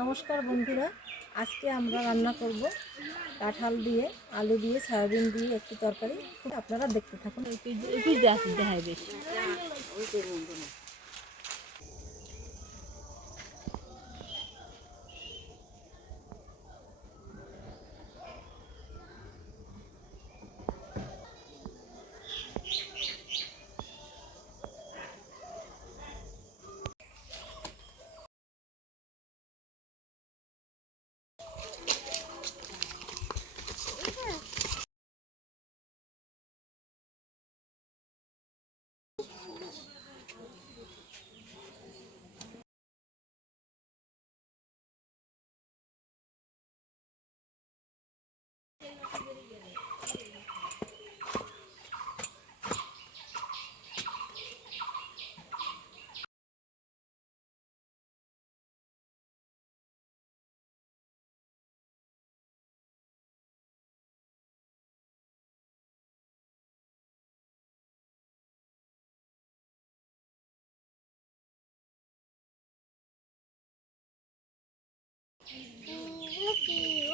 নমস্কার বন্ধুরা, আজকে আমরা রান্না করব কাঁঠাল দিয়ে, আলু দিয়ে, সয়াবিন দিয়ে একটি তরকারি। আপনারা দেখতে থাকুন। দেখায় বেশি। cookie.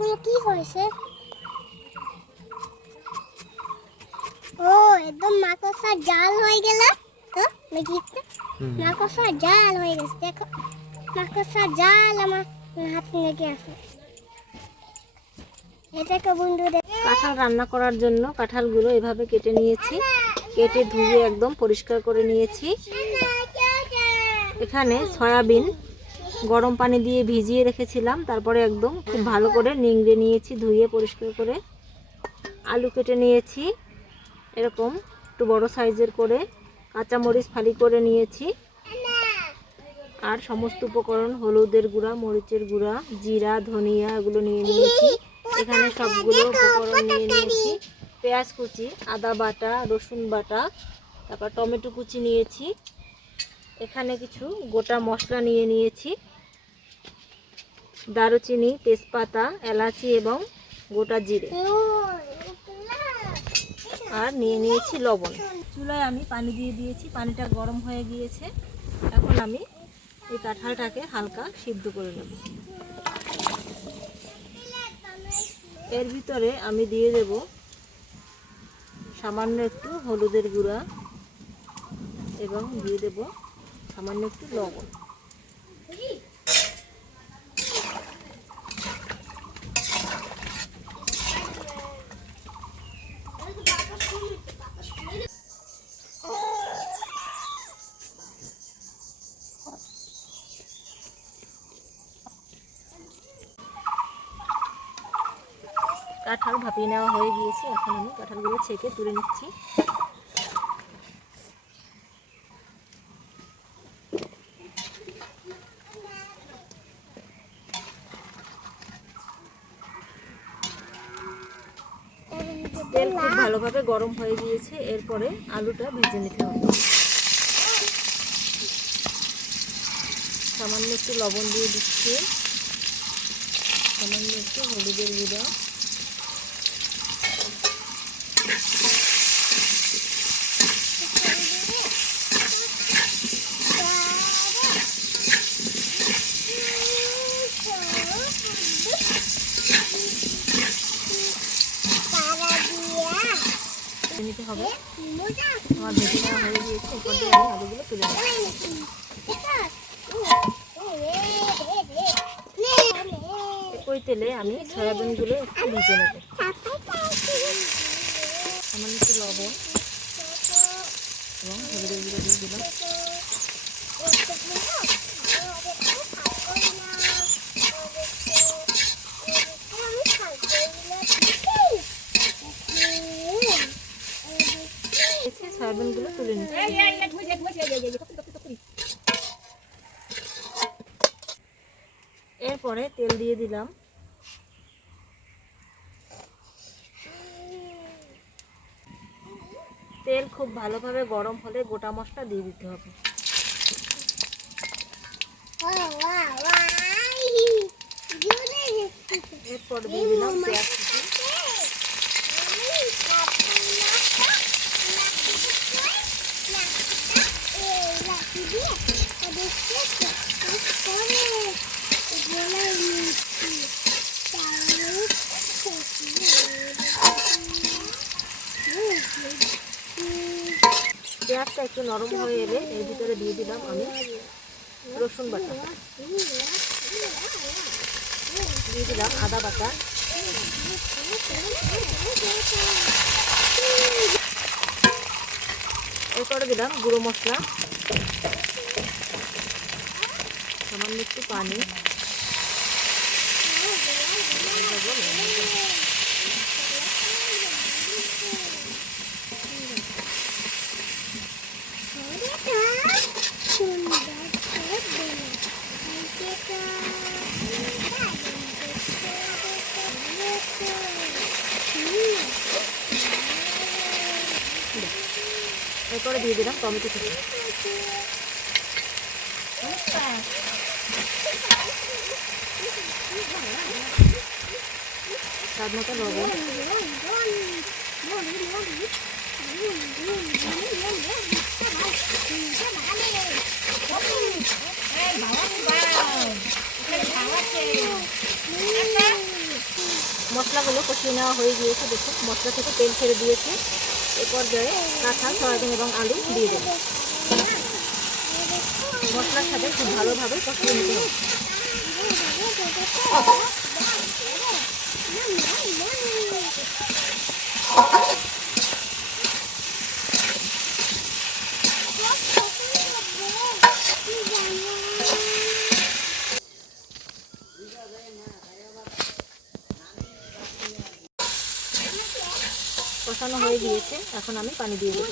এগুলো কি হয়েছে? ও একদম মাকড়সার জাল হয়ে গেল। তো মেঘিতে মাকড়সার জাল হয়ে গেছে দেখো। মাকড়সার জাল আমার হাতে লেগে আছে। এটাকে বন্ধু দেখো কাঁঠাল রান্না করার জন্য কাঁঠালগুলো এভাবে কেটে নিয়েছি। কেটে ধুয়ে একদম পরিষ্কার করে নিয়েছি। এখানে সয়াবিন গরম পানি দিয়ে ভিজিয়ে রেখেছিলাম। তারপরে একদম খুব ভালো করে নিংড়ে নিয়েছি, ধুয়ে পরিষ্কার করে। আলু কেটে নিয়েছি, এরকম একটু বড় সাইজের করে। কাঁচামরিচ ফালি করে নিয়েছি। আর সমস্ত উপকরণ, হলুদের গুঁড়া, মরিচের গুঁড়া, জিরা, ধনিয়া এগুলো নিয়ে নিয়েছি। এখানে সবগুলো উপকরণ নিয়ে নিয়েছি। পেঁয়াজ কুচি, আদা বাটা, রসুন বাটা, তারপর টমেটো কুচি নিয়েছি। এখানে কিছু গোটা মশলা নিয়ে নিয়েছি। দারুচিনি, তেজপাতা, এলাচি এবং গোটা জিরে। আর নিয়ে নিয়েছি লবণ। চুলায় আমি পানি দিয়ে দিয়েছি, পানিটা গরম হয়ে গিয়েছে। এখন আমি এই কাঁঠালটাকে হালকা সিদ্ধ করে নেব। এর ভিতরে আমি দিয়ে দেব সামান্য একটু হলুদের গুঁড়া এবং দিয়ে দেব সামান্য একটু লবণ। কাঁঠাল ভাপিয়ে নেওয়া হয়ে গিয়েছে। এখন আমি কাঁঠালগুলো ছেঁকে তুলে নিচ্ছি। তেল খুব ভালোভাবে গরম হয়ে গিয়েছে, এরপরে আলুটা ভেজে নিতে হবে। সামান্য একটু লবণ দিয়ে দিচ্ছি। সামান্য একটু হলুদের গুঁড়া। ভেজে নিতে হবে। আমার ভেজে নেওয়া হয়ে গিয়েছে দিয়ে আমি আলুগুলো তুলে একই তেলে আমি সয়াবিনগুলো একটু ভেজে নেব। সামান্য একটু লবণ এবং হলুদের গুঁড়ো দিয়ে দিলাম। এরপরে তেল দিয়ে দিলাম। তেল খুব ভালোভাবে গরম হলে গোটা মশলা দিয়ে দিতে হবে। এরপর দিয়ে দিলাম পেঁয়াজ পেঁয়াজটা একটু নরম হয়ে এলে এর ভিতরে দিয়ে দিলাম আমি রসুন বাটা। দিয়ে দিলাম আদা বাটা। এরপরে দিলাম গুঁড়ো মশলা। সামান্য একটু পানি এরপরে দিয়ে দিলাম টমেটো কুচি স্বাদ মশলাগুলো কষিয়ে নেওয়া হয়ে গিয়েছে, দেখুন, মশলা থেকে তেল ছেড়ে দিয়েছে। এ পর্যায়ে কাঁঠাল, সয়াবিন এবং আলু দিয়ে দেবো। মশলার সাথে খুব ভালোভাবে কষিয়ে নিতে হবে। কষানো হয়ে গিয়েছে এখন আমি পানি দিয়ে দেবো।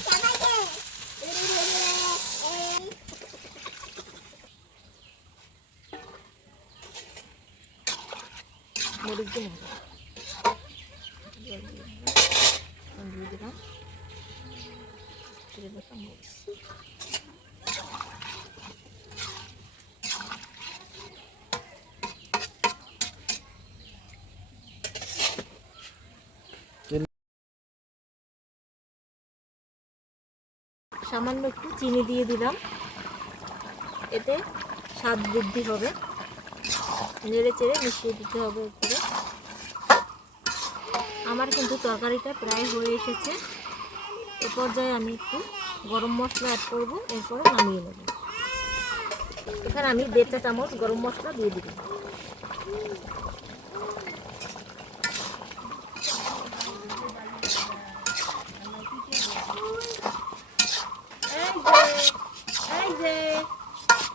সামান্য একটু চিনি দিয়ে দিলাম। এতে স্বাদ বৃদ্ধি হবে। নেড়ে চেড়ে মিশিয়ে দিতে হবে উপরে আমার কিন্তু তরকারিটা প্রায় হয়ে এসেছে। এ পর্যায়ে আমি একটু গরম মশলা অ্যাড করব, এরপরে নামিয়ে নেব। এখানে আমি দেড় চামচ গরম মশলা দিয়ে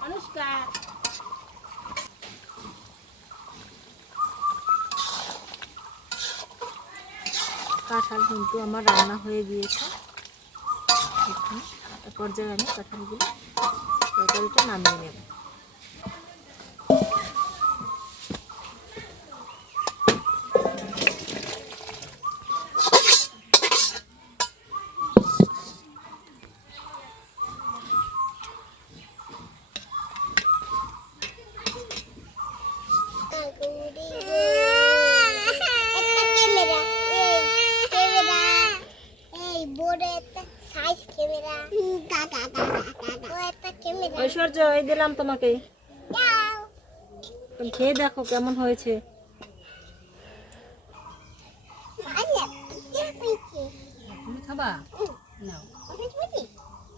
অনুষ্কা। কাঁঠাল কিন্তু আমার রান্না হয়ে গিয়েছে। দেখুন এ পর্যায়ে আমি কাঁঠালগুলো তরকারিটা নামিয়ে নেব একটা ক্যামেরা এই ক্যামেরা এই বড় একটা সাইজ ক্যামেরা দাদা দাদা দাদা ও একটা এই দিলাম তোমাকে। তুমি খেয়ে দেখো কেমন হয়েছে। হইছে তুমি খাবা? নাও।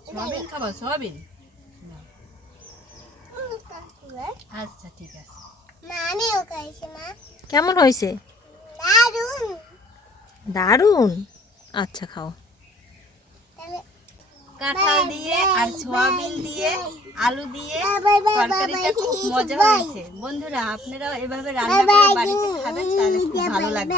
সয়াবিন খাবা? সয়াবিন? আচ্ছা ঠিক আছে। কেমন হয়েছে? দারুণ দারুণ? আচ্ছা খাও। কাঁঠাল দিয়ে আর সয়াবিন দিয়ে আলু দিয়ে তরকারিটা খুব মজা হয়েছে। বন্ধুরা আপনারাও এভাবে রান্না করে বাড়িতে খাবেন তাহলে খুব ভালো লাগবে।